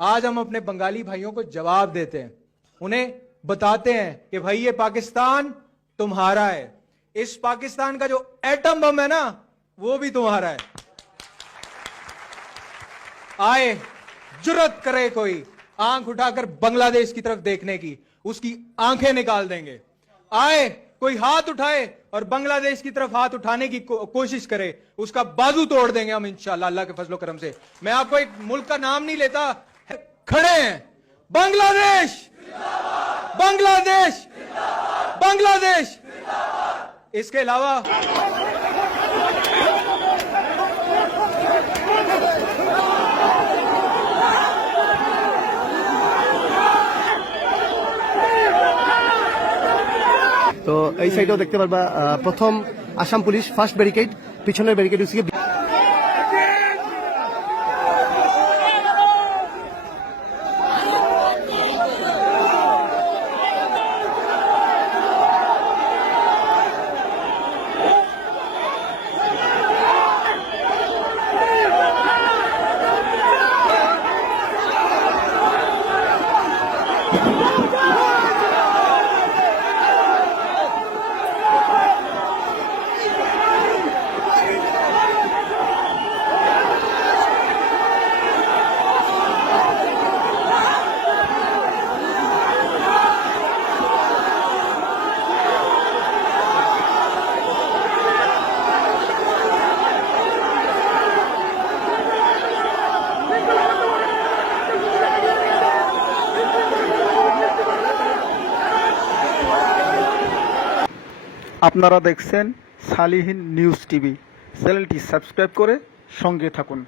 आज हम अपने बंगाली भाइयों को जवाब देते हैं, उन्हें बताते हैं कि भाई ये पाकिस्तान तुम्हारा है, इस पाकिस्तान का जो एटम बम है ना वो भी तुम्हारा है। आए, जुर्रत करे कोई आंख उठाकर बांग्लादेश की तरफ देखने की, उसकी आंखें निकाल देंगे। आए कोई हाथ उठाए और बांग्लादेश की तरफ हाथ उठाने की कोशिश करे, उसका बाजू तोड़ देंगे हम इंशाल्लाह अल्लाह के फजलो करम से। मैं आपको एक मुल्क का नाम नहीं लेता, खड़े हैं। बांग्लादेश, बांग्लादेश, बांग्लादेश। इसके अलावा তো এই সাইডেও দেখতে পারবা প্রথম আসাম পুলিশ ফার্স্ট ব্যারিকেড, পিছনের ব্যারিকেড হচ্ছে আপনারা দেখছেন সালিহিন নিউজ টিভি। চ্যানেলটি সাবস্ক্রাইব করে সঙ্গে থাকুন।